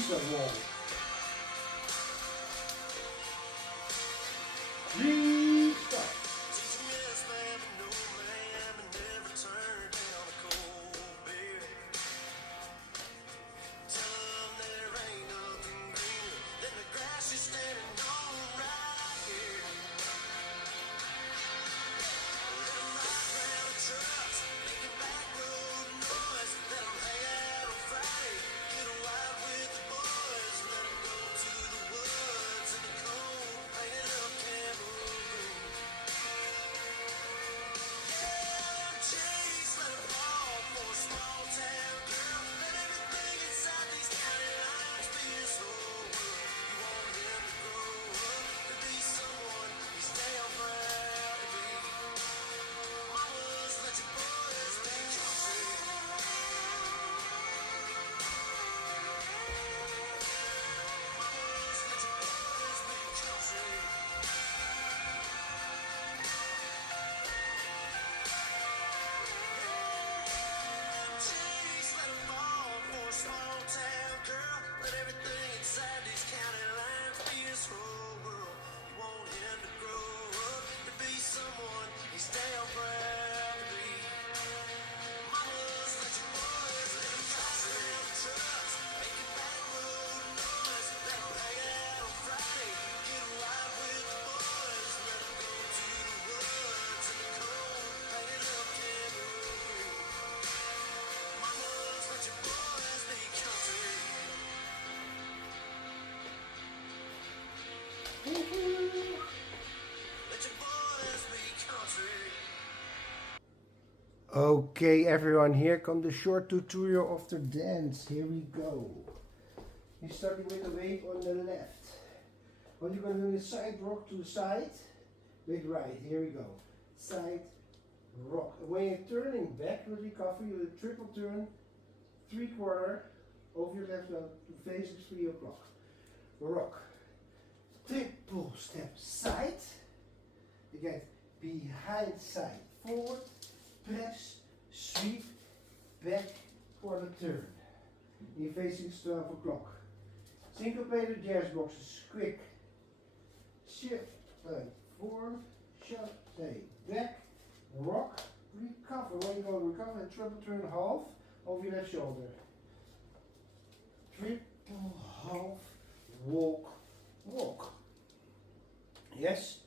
Lisa walk. Restart. Okay, everyone, here comes the short tutorial of the dance. Here we go. You're starting with the wave on the left. What you're going to do is side rock to the side with right. Here we go. Side rock. When you're turning back with recovery, you do a triple turn, 3/4 over your left leg to facing 3 o'clock. Rock. Triple step side. You get behind side forward. Press, sweep, back, quarter turn. You're facing 12 o'clock. Syncopated jazz boxes, quick. Shift, forward, shove, stay, back, rock, recover. When you go recover, triple turn half over your left shoulder. Triple half, walk, walk. Yes.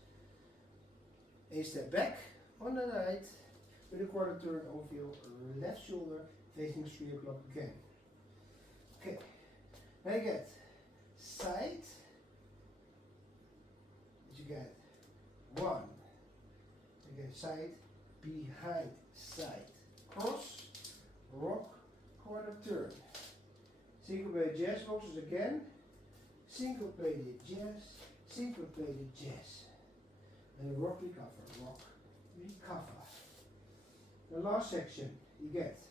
A step back on the right. With a quarter turn over your left shoulder, facing 3 o'clock again. Okay, now you get side, you get 1, you get side, behind, side, cross, rock, quarter turn. Syncopated jazz boxes again, syncopated jazz, and rock, recover. The last section, you get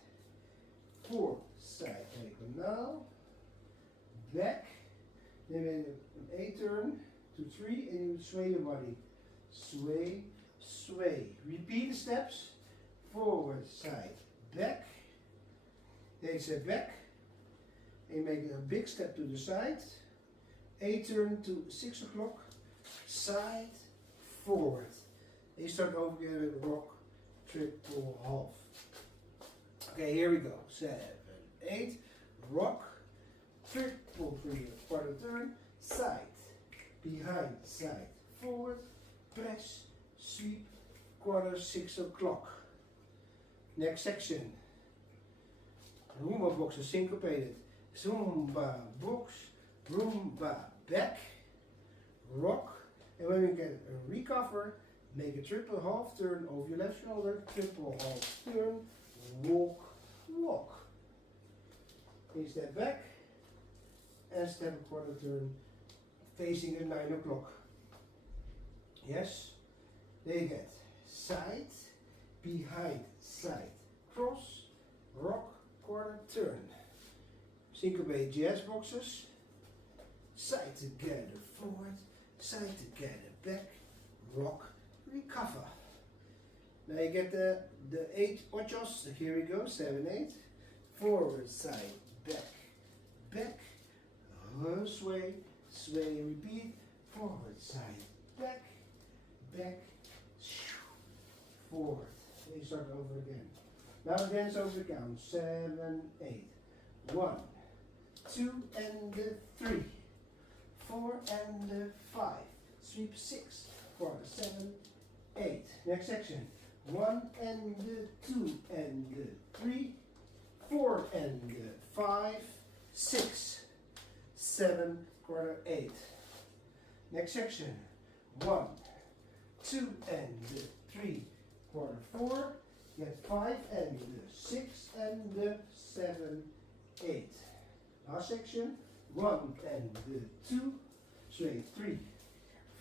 4 side diagonal, back, then an A turn to 3, and you sway your body. Sway, sway. Repeat the steps, forward, side, back, then step back, and make a big step to the side, A turn to 6 o'clock, side, forward. And you start over again with rock, triple half. Okay, here we go. 7, 8, rock, triple 3, quarter turn, side, behind, side, forward, press, sweep, quarter 6 o'clock. Next section. Rumba boxes syncopated. Zumba box, rumba back, rock, and when we get a recover, make a triple half turn over your left shoulder, triple half turn, walk, walk. You step back and step a quarter turn, facing at 9 o'clock. Yes? There you get side, behind, side, cross, rock, quarter turn. Syncopated jazz boxes, side together, forward, side together, back, rock, recover. Now you get the 8 ochos. Here we go, 7, 8. Forward, side, back, back, Sway, sway, repeat. Forward, side, back, back, forward. You start over again. Now dance over the count. 7, 8. 1, 2, and 3. 4 and 5. Sweep 6. 4, 7, 8. Next section. 1 and 2 and 3. 4 and 5. 6, 7, quarter 8. Next section. 1, 2 and 3, quarter 4. Get 5 and 6 and 7, 8. Last section. 1 and 2, straight 3,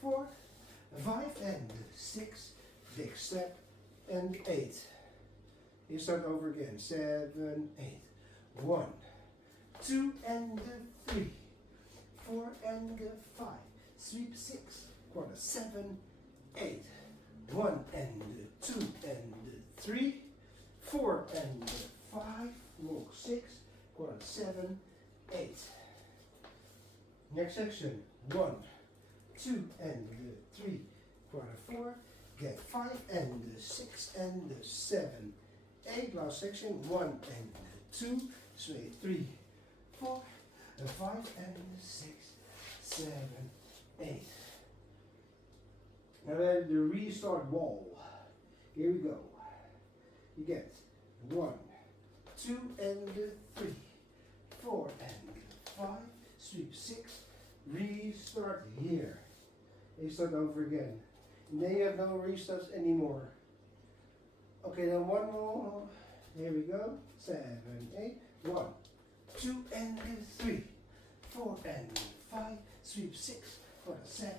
4, 5 and 6, big step, and 8. You start over again. 7, 8. 1, 2 and 3, 4 and 5, sweep 6, quarter 7, 8. 1 and 2 and 3, 4 and 5, walk 6, quarter 7, 8. Next section. 1, 2 and 3, quarter 4, get 5 and 6 and 7, 8. Last section. 1 and 2, sway 3, 4, 5 and 6, 7, 8. Now then the restart wall. Here we go. You get 1, 2 and 3, 4 and 5, sweep 6, restart here. You start over again. And then you have no restarts anymore. Okay, then one more. Here we go. 7, 8. 1, 2 and 3, 4 and 5, sweep 6, for the 7,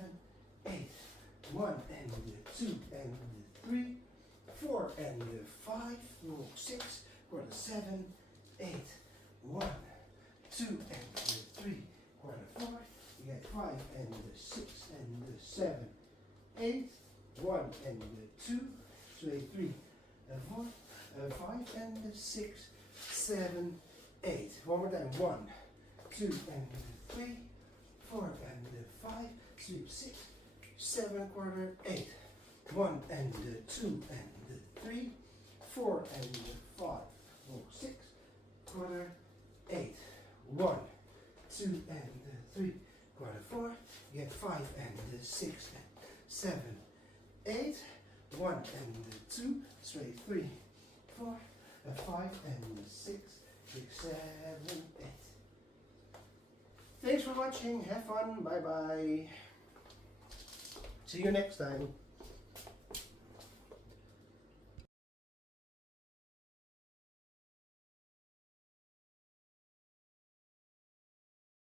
8. 1 and 2 and 3, 4 and 5, walk 6, for the 7, 8. 1, 2 and 3, quarter 4. You get 5 and 6 and 7, 8. 1 and 2, straight 3 and 4, 5 and 6, 7, 8. One more time. 1, 2 and 3, 4 and 5, sweep 6, 7, quarter 8. 1 and 2 and 3, 4 and 5, walk 6, quarter 8. 1, 2 and 3, quarter 4. You get 5 and 6 and 7, 8. 1 and 2, straight 3, 4, 5 and 6, 7, 8. Thanks for watching. Have fun. Bye bye. See you next time.